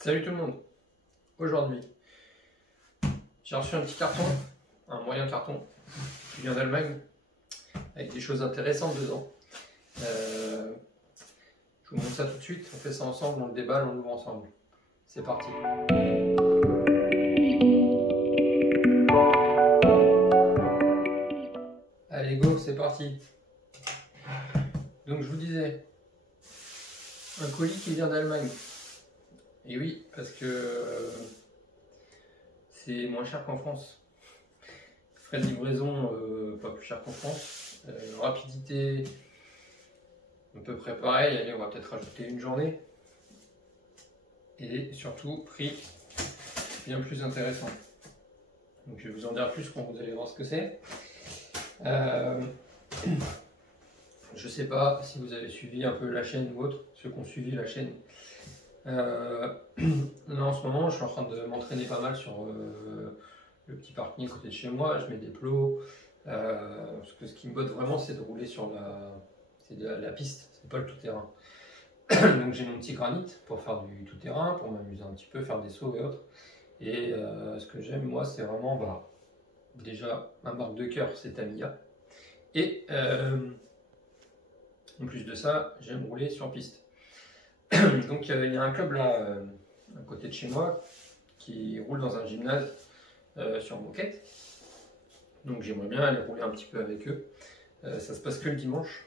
Salut tout le monde. Aujourd'hui, j'ai reçu un petit carton, un moyen carton qui vient d'Allemagne avec des choses intéressantes dedans. Je vous montre ça tout de suite, on fait ça ensemble, on le déballe, on l'ouvre ensemble. C'est parti. Allez go, c'est parti. Donc je vous disais, un colis qui vient d'Allemagne. Et oui, parce que c'est moins cher qu'en France. Frais de livraison, pas plus cher qu'en France. Rapidité, à peu près pareil. Allez, on va peut-être rajouter une journée. Et surtout, prix bien plus intéressant. Donc je vais vous en dire plus quand vous allez voir ce que c'est. Je sais pas si vous avez suivi un peu la chaîne ou autre, ceux qui ont suivi la chaîne. Là en ce moment je suis en train de m'entraîner pas mal sur le petit parking à côté de chez moi, je mets des plots, parce que ce qui me botte vraiment c'est de rouler sur la piste, c'est pas le tout-terrain. Donc j'ai mon petit granit pour faire du tout-terrain, pour m'amuser un petit peu, faire des sauts et autres. Et ce que j'aime moi c'est vraiment déjà ma marque de cœur c'est Tamiya. Et en plus de ça j'aime rouler sur piste. Donc il y a un club là à côté de chez moi qui roule dans un gymnase sur moquette. Donc j'aimerais bien aller rouler un petit peu avec eux. Ça se passe que le dimanche.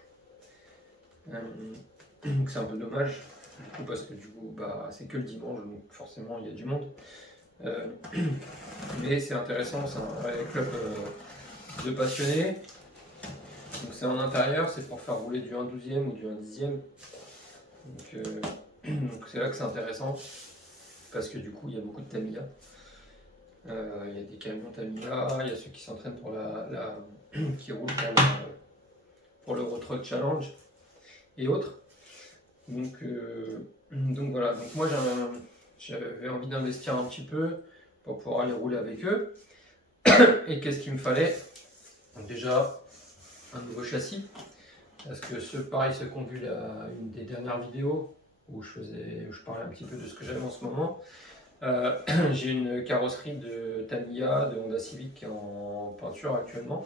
Donc c'est un peu dommage du coup parce que du coup c'est que le dimanche donc forcément il y a du monde. Mais c'est intéressant, c'est un vrai club de passionnés. Donc c'est en intérieur, c'est pour faire rouler du 1/12e ou du 1/10e. Donc c'est là que c'est intéressant parce que du coup il y a beaucoup de Tamiya. Il y a des camions Tamiya, il y a ceux qui s'entraînent pour qui roulent pour le Road Truck Challenge et autres. Donc voilà, donc moi j'avais envie d'investir un petit peu pour pouvoir aller rouler avec eux. Et qu'est-ce qu'il me fallait? Donc déjà un nouveau châssis. Parce que ceux qui ont vu une des dernières vidéos où je parlais un petit peu de ce que j'avais en ce moment, j'ai une carrosserie de Tamiya, de Honda Civic en peinture actuellement.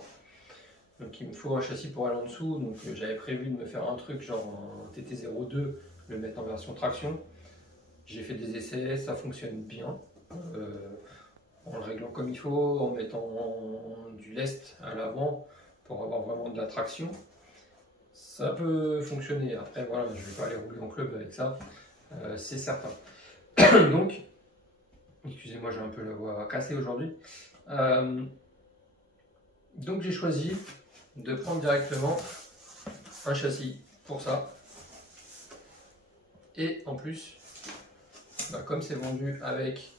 Donc il me faut un châssis pour aller en dessous. Donc j'avais prévu de me faire un truc genre un TT02, le mettre en version traction. J'ai fait des essais, ça fonctionne bien. En le réglant comme il faut, en mettant du lest à l'avant pour avoir vraiment de la traction. Ça peut fonctionner. Après, voilà, je ne vais pas aller rouler en club avec ça, c'est certain. Donc, excusez-moi, j'ai un peu la voix cassée aujourd'hui. Donc, j'ai choisi de prendre directement un châssis pour ça. Et en plus, comme c'est vendu avec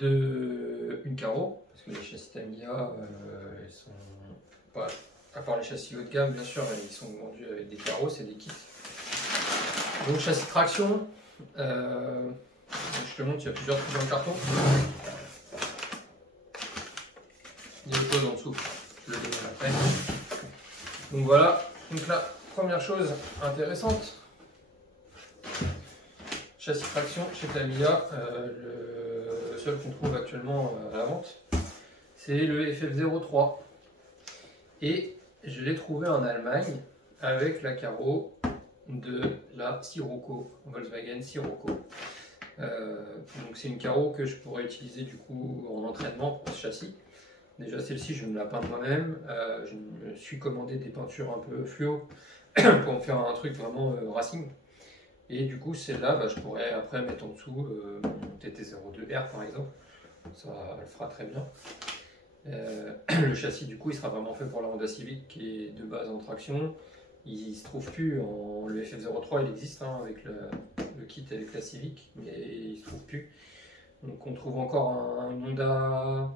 une carreau, parce que les châssis Tamiya, ils sont pas. À part les châssis haut de gamme, bien sûr, ils sont vendus avec des carreaux, c'est des kits. Donc châssis traction, je te montre, il y a plusieurs trucs dans le carton. Il y a des choses en dessous, je le donnerai après. Donc voilà, donc là, première chose intéressante, châssis traction chez Tamiya, le seul qu'on trouve actuellement à la vente, c'est le FF03. Et je l'ai trouvé en Allemagne avec la carreau de la Sirocco, Volkswagen Sirocco. Donc c'est une carreau que je pourrais utiliser du coup en entraînement pour ce châssis. Déjà celle-ci je me la peins moi-même. Je me suis commandé des peintures un peu fluo pour me faire un truc vraiment racing. Et du coup celle-là je pourrais après mettre en dessous mon TT02R par exemple. Ça le fera très bien. Le châssis du coup il sera vraiment fait pour la Honda Civic qui est de base en traction. Il se trouve plus le FF03, il existe avec le kit avec la Civic, mais il se trouve plus. Donc on trouve encore un Honda.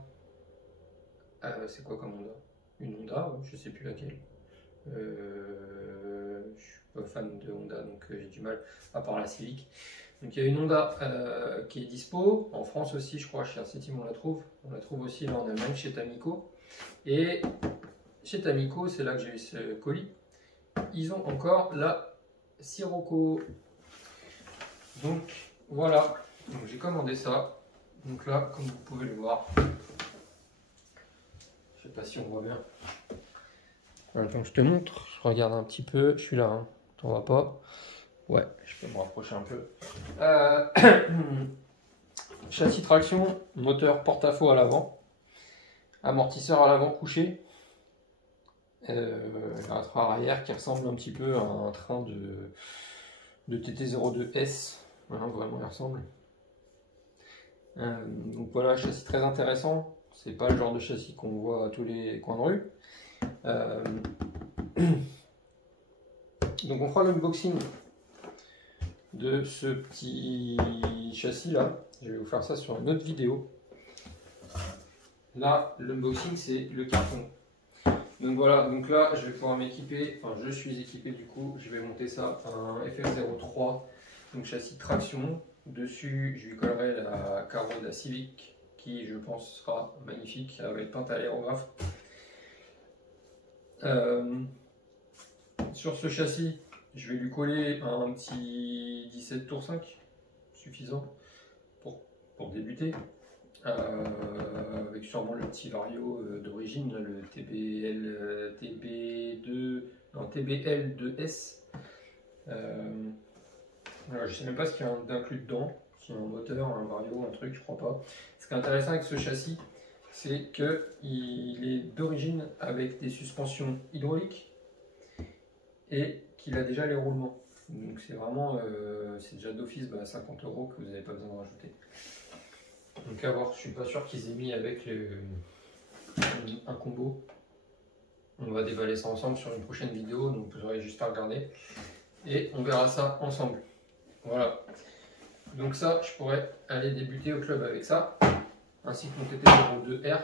C'est quoi comme Honda? Une Honda, je sais plus laquelle. Je suis pas fan de Honda donc j'ai du mal à part la Civic. Donc il y a une Honda qui est dispo, en France aussi je crois, chez RCTim on la trouve aussi là en Allemagne chez Tamico. Et chez Tamico, c'est là que j'ai eu ce colis, ils ont encore la Sirocco. Donc voilà, donc j'ai commandé ça. Donc là, comme vous pouvez le voir, je sais pas si on voit bien. Attends, je te montre, je regarde un petit peu, je suis là, hein. T'en vois pas? Ouais, je peux me rapprocher un peu. Châssis traction, moteur porte-à-faux à l'avant, amortisseur à l'avant couché, un train arrière qui ressemble un petit peu à un train de TT02S, voilà, vraiment il ressemble. Donc voilà, châssis très intéressant, c'est pas le genre de châssis qu'on voit à tous les coins de rue. Donc on fera l'unboxing de ce petit châssis là, je vais vous faire ça sur une autre vidéo. Là, l'unboxing c'est le carton. Donc voilà, donc là je vais pouvoir m'équiper, enfin je suis équipé du coup, je vais monter ça à un FF03, donc châssis traction. Dessus je lui collerai la carreau de la Civic qui je pense sera magnifique, elle va être peinte à l'aérographe. Sur ce châssis, je vais lui coller un petit 17 tours 5, suffisant pour débuter. Avec sûrement le petit vario d'origine, le TBL2S. Voilà, je sais même pas ce qu'il y a d'inclus dedans, s'il y a un moteur, un vario, un truc, je crois pas. Ce qui est intéressant avec ce châssis, c'est qu'il est d'origine avec des suspensions hydrauliques et qu'il a déjà les roulements. Donc c'est vraiment, c'est déjà d'office 50 € que vous n'avez pas besoin de rajouter. Donc à voir, je suis pas sûr qu'ils aient mis avec un combo. On va déballer ça ensemble sur une prochaine vidéo, donc vous aurez juste à regarder. Et on verra ça ensemble. Voilà. Donc ça, je pourrais aller débuter au club avec ça, ainsi que mon TT02R,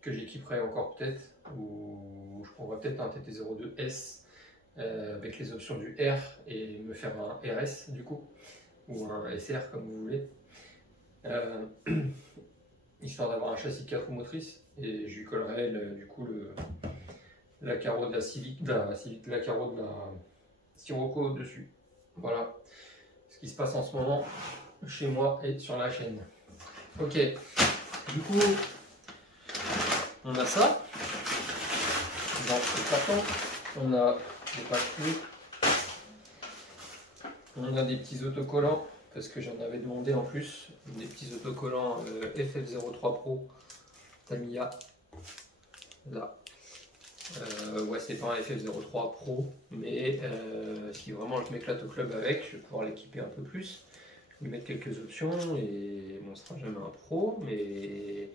que j'équiperai encore peut-être, ou je prendrai peut-être un TT02S avec les options du R et me faire un RS du coup, ou un SR comme vous voulez. Histoire d'avoir un châssis 4 roues motrices, et je lui collerai du coup la carreau de la Civic, la carreau de la Sirocco dessus. Voilà ce qui se passe en ce moment chez moi et sur la chaîne. Ok, du coup on a ça dans ce carton, on a des papiers, on a des petits autocollants parce que j'en avais demandé en plus, des petits autocollants FF03 Pro Tamiya. Là. Ouais, c'est pas un FF03 Pro, mais si vraiment je m'éclate au club avec, je vais pouvoir l'équiper un peu plus, lui mettre quelques options, et bon, ce sera jamais un Pro, mais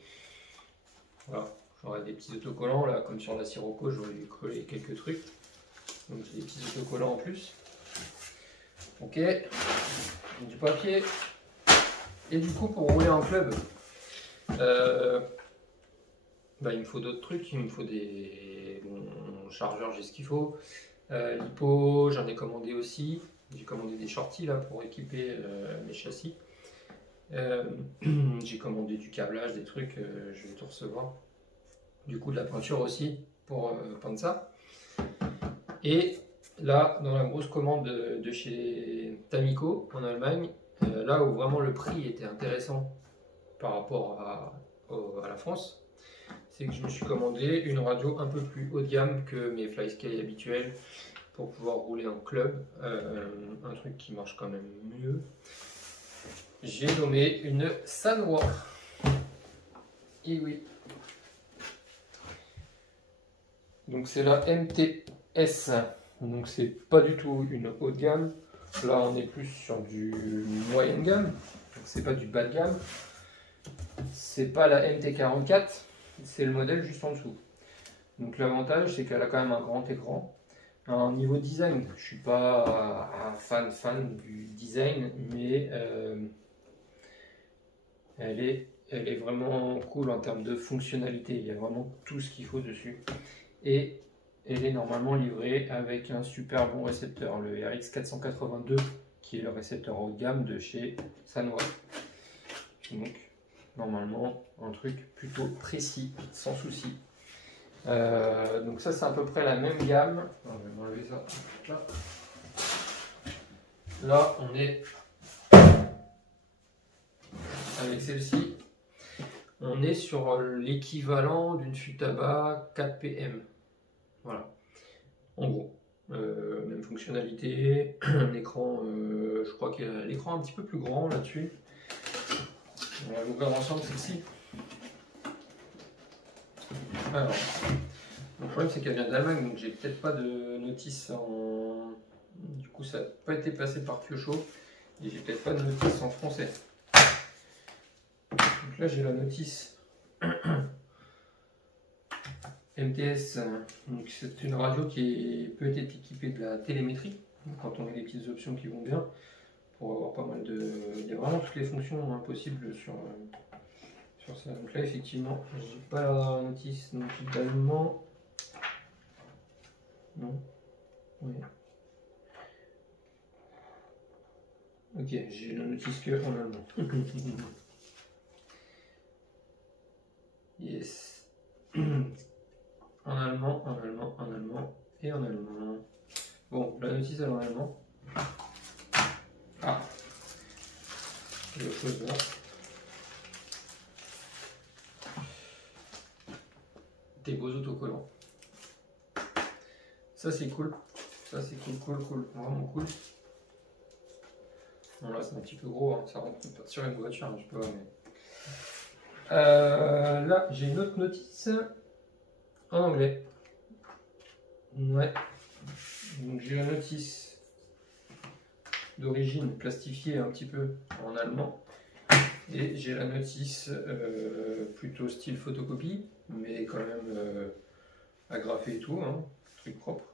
voilà, j'aurai des petits autocollants là, comme sur la Sirocco, j'aurais lui collé quelques trucs, donc j'ai des petits autocollants en plus. Ok, du papier, et du coup pour rouler en club, il me faut d'autres trucs, il me faut des chargeurs, j'ai ce qu'il faut. Lipo, j'en ai commandé aussi. J'ai commandé des shorties là pour équiper mes châssis. J'ai commandé du câblage, des trucs, je vais tout recevoir. Du coup de la peinture aussi pour peindre ça. Et là, dans la grosse commande de chez Tamico en Allemagne, là où vraiment le prix était intéressant par rapport à la France, c'est que je me suis commandé une radio un peu plus haut de gamme que mes FlySky habituels pour pouvoir rouler en club, un truc qui marche quand même mieux. J'ai nommé une Sanwa. Et oui. Donc c'est la MTS. Donc c'est pas du tout une haut de gamme. Là on est plus sur du moyenne gamme. Donc c'est pas du bas de gamme. C'est pas la MT44. C'est le modèle juste en dessous. Donc l'avantage c'est qu'elle a quand même un grand écran. Un niveau design, je suis pas un fan du design, mais elle est vraiment cool en termes de fonctionnalité. Il y a vraiment tout ce qu'il faut dessus. Et elle est normalement livrée avec un super bon récepteur, le RX482, qui est le récepteur haut de gamme de chez Sanwa. Donc normalement un truc plutôt précis, sans souci. Donc ça c'est à peu près la même gamme. Je vais m'enlever ça. Là. Là, on est avec celle-ci, on est sur l'équivalent d'une Futaba 4PM. Voilà. En gros, même fonctionnalité, un écran, je crois qu'il y a l'écran un petit peu plus grand là-dessus. On va l'ouvrir ensemble celle-ci. Alors, le problème c'est qu'elle vient de l'Allemagne, donc j'ai peut-être pas de notice en. Du coup, ça n'a pas été passé par Piocho et j'ai peut-être pas de notice en français. Donc là, j'ai la notice MTS. Donc c'est une radio qui peut être équipée de la télémétrie. Donc, quand on met des petites options qui vont bien, pour avoir pas mal de. Il y a vraiment toutes les fonctions possibles sur ça. Donc là, effectivement, j'ai pas la notice donc d'allemand. Non. Oui. Ok, j'ai la notice que en allemand. Yes. En allemand, en allemand, en allemand et en allemand. Bon, la notice elle est en allemand. Ah, il y a autre chose là. Des beaux autocollants. Ça c'est cool. Ça c'est cool, vraiment cool. Bon là c'est un petit peu gros, hein. Ça rentre pas sur une voiture, hein, je peux voir, mais. Là j'ai une autre notice en anglais. Ouais. Donc j'ai la notice d'origine plastifiée un petit peu en allemand. Et j'ai la notice plutôt style photocopie, mais quand même agrafée et tout, hein, truc propre,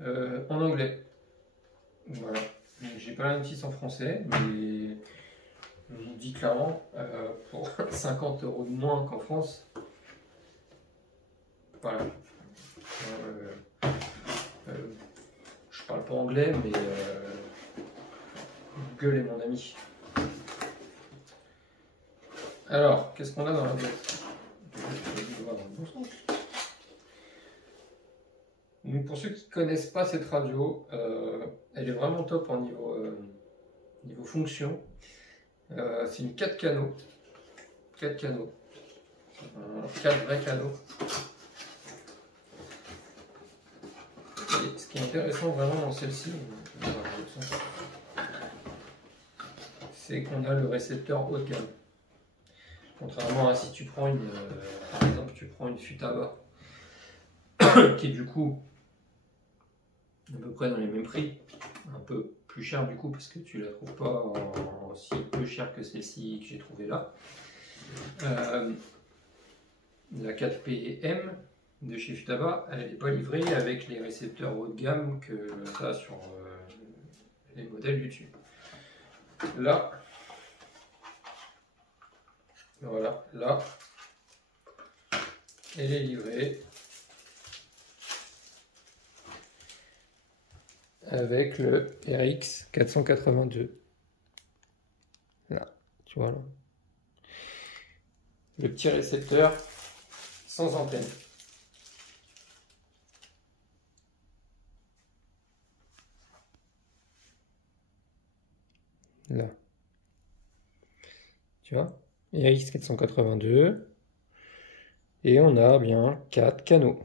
en anglais. Voilà. J'ai pas la notice en français, mais je vous dis clairement, pour 50 € de moins qu'en France, voilà. Je parle pas anglais, mais Google est mon ami. Alors, qu'est-ce qu'on a dans la boîte? Donc pour ceux qui ne connaissent pas cette radio, elle est vraiment top en niveau fonction. C'est une 4 canaux. 4 canaux. 4 vrais canaux. Et ce qui est intéressant vraiment dans celle-ci, c'est qu'on a le récepteur haut de gamme. Contrairement à si tu prends par exemple, tu prends une Futaba, qui est du coup à peu près dans les mêmes prix, un peu plus cher du coup parce que tu la trouves pas si peu cher que celle-ci que j'ai trouvé là. La 4PM de chez Futaba, elle n'est pas livrée avec les récepteurs haut de gamme que tu as sur les modèles du dessus. Là, voilà, là, elle est livrée avec le RX 482. Là, tu vois là. Le petit récepteur sans antenne. Là. Tu vois, RX 482. Et on a bien 4 canaux.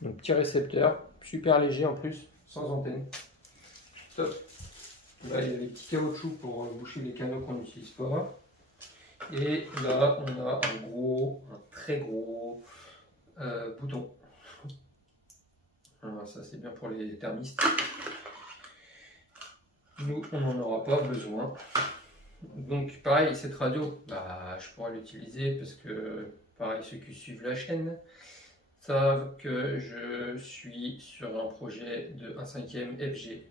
Donc petit récepteur, super léger en plus, sans antenne. Top. Là il y a les petits caoutchoucs pour boucher les canaux qu'on n'utilise pas. Et là on a un très gros bouton. Alors, ça c'est bien pour les thermistes. Nous on n'en aura pas besoin. Donc pareil, cette radio, je pourrais l'utiliser parce que pareil, ceux qui suivent la chaîne savent que je suis sur un projet de 1/5 FG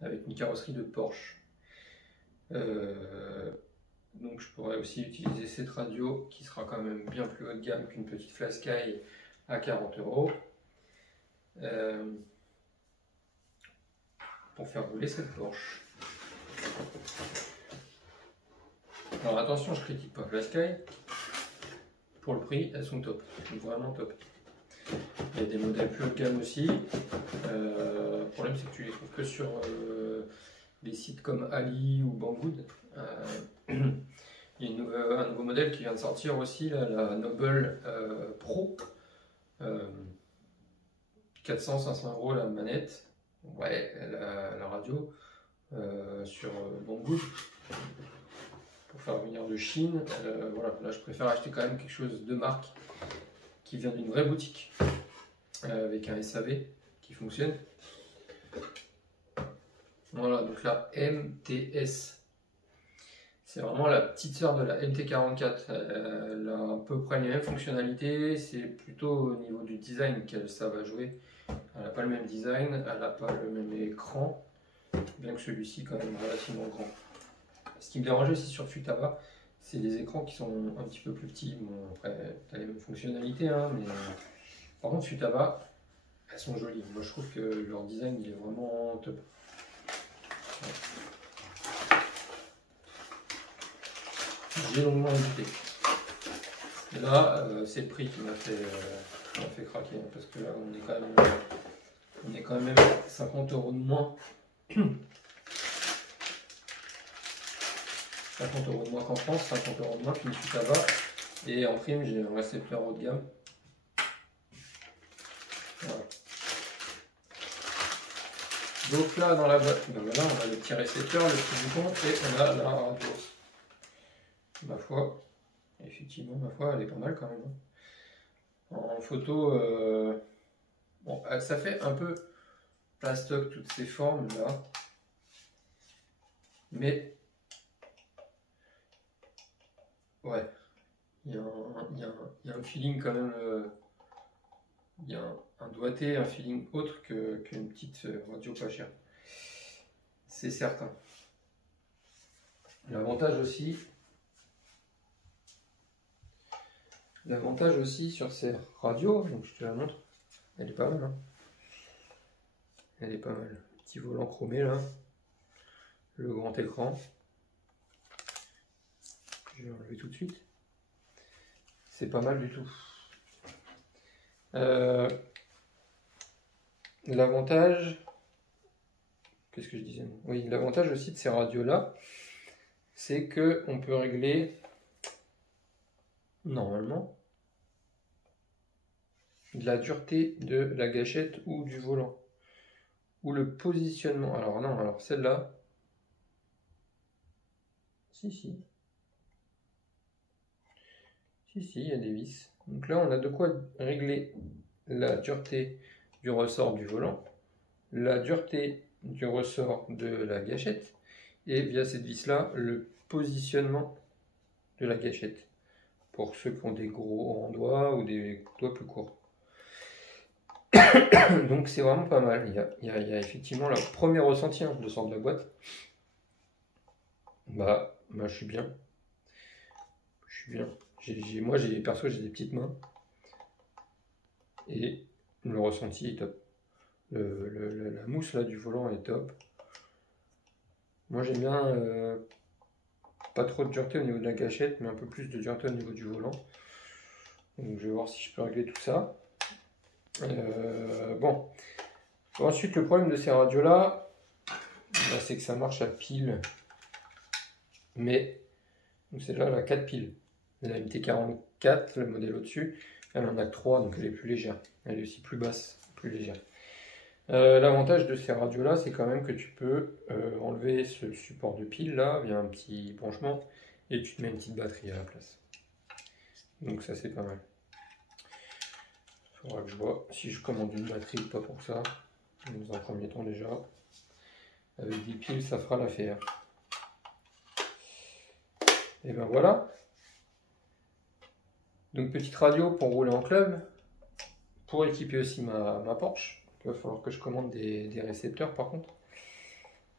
avec une carrosserie de Porsche. Donc je pourrais aussi utiliser cette radio qui sera quand même bien plus haut de gamme qu'une petite Flasky à 40 € pour faire rouler cette Porsche. Alors attention, je critique pas Flasky. Pour le prix, elles sont top, vraiment top. Il y a des modèles plus haut de gamme aussi. Le problème, c'est que tu les trouves que sur des sites comme Ali ou Banggood. Il y a un nouveau modèle qui vient de sortir aussi, là, la Noble Pro. 400-500 € la manette. Ouais, la radio sur Banggood. Pour faire venir de Chine. Voilà, là, je préfère acheter quand même quelque chose de marque qui vient d'une vraie boutique avec un SAV qui fonctionne. Voilà, donc la MTS. C'est vraiment la petite sœur de la MT44. Elle a à peu près les mêmes fonctionnalités. C'est plutôt au niveau du design qu'elle ça va jouer. Elle n'a pas le même design, elle n'a pas le même écran, bien que celui-ci quand même relativement grand. Ce qui me dérangeait aussi sur Futaba, c'est les écrans qui sont un petit peu plus petits. Bon, après, tu as les mêmes fonctionnalités, hein, mais par contre, Futaba, elles sont jolies. Moi, je trouve que leur design il est vraiment top. Ouais. J'ai longuement hésité. Et là, c'est le prix qui m'a fait craquer, hein, parce que là, on est quand même 50 € de moins. 50 € de moins qu'en France, 50 € de moins qu'une Futaba. Et en prime, j'ai un récepteur haut de gamme. Voilà. Donc là, dans la boîte, ben voilà, on a le petit récepteur, le petit bouton, et on a la radio. Ma foi, effectivement, ma foi, elle est pas mal quand même. En photo, bon, ça fait un peu plastoc toutes ces formes là, mais ouais, il y a un feeling quand même, il y a un doigté, un feeling autre qu'une petite radio pas chère. C'est certain. L'avantage aussi sur ces radios, donc je te la montre, elle est pas mal. Hein. Elle est pas mal. Petit volant chromé là, le grand écran. Je vais enlever tout de suite. C'est pas mal du tout. L'avantage, qu'est-ce que je disais? Oui, l'avantage aussi de ces radios-là, c'est que on peut régler normalement de la dureté de la gâchette ou du volant, ou le positionnement. Alors non, alors celle-là, si, il y a des vis. Donc là, on a de quoi régler la dureté du ressort du volant, la dureté du ressort de la gâchette, et via cette vis-là, le positionnement de la gâchette, pour ceux qui ont des gros grands doigts ou des doigts plus courts. Donc c'est vraiment pas mal. Il y a effectivement le premier ressenti de sorte de la boîte. Bah je suis bien. Moi perso j'ai des petites mains. Et le ressenti est top. La mousse là du volant est top. Moi j'aime bien pas trop de dureté au niveau de la gâchette, mais un peu plus de dureté au niveau du volant. Donc je vais voir si je peux régler tout ça. Bon. Ensuite le problème de ces radios là, c'est que ça marche à pile. Mais c'est là la 4 piles. La MT44, le modèle au-dessus, elle en a que 3, donc elle est plus légère. Elle est aussi plus basse, plus légère. L'avantage de ces radios là, c'est quand même que tu peux enlever ce support de pile là, via un petit branchement, et tu te mets une petite batterie à la place. Donc ça c'est pas mal. Il faudra que je vois si je commande une batterie ou pas pour ça. Dans un premier temps déjà. Avec des piles, ça fera l'affaire. Et ben voilà. Donc petite radio pour rouler en club. Pour équiper aussi ma Porsche. Il va falloir que je commande des récepteurs par contre.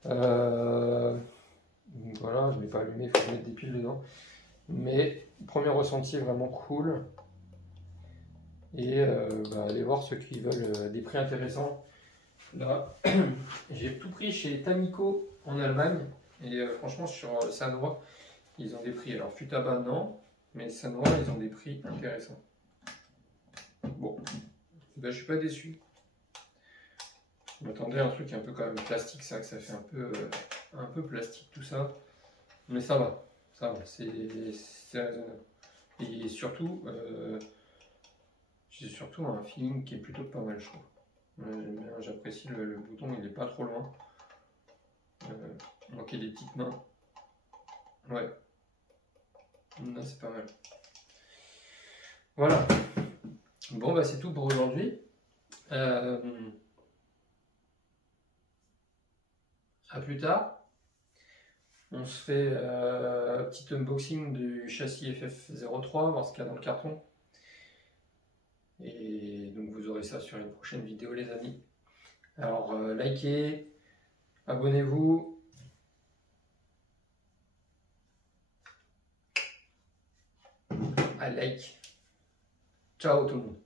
Voilà, je ne vais pas allumer, il faut mettre des piles dedans. Mais premier ressenti vraiment cool. Et allez voir ceux qui veulent des prix intéressants. Là, j'ai tout pris chez Tamico en Allemagne. Et franchement, sur Sanwa, ils ont des prix. Alors, Futaba, non. Mais Sanwa, ils ont des prix intéressants. Bon. Ben, je suis pas déçu. Je m'attendais à un truc un peu quand même plastique, ça, que ça fait un peu plastique tout ça. Mais ça va, c'est raisonnable. Et surtout, j'ai surtout un feeling qui est plutôt pas mal, je trouve. J'aime bien, j'apprécie le bouton, il est pas trop loin. Donc il y a des petites mains. Ouais, non, c'est pas mal. Voilà. Bon, bah c'est tout pour aujourd'hui. À plus tard. On se fait un petit unboxing du châssis FF03, voir ce qu'il y a dans le carton. Et donc vous aurez ça sur une prochaine vidéo les amis. Alors likez, abonnez-vous. À like. Ciao tout le monde.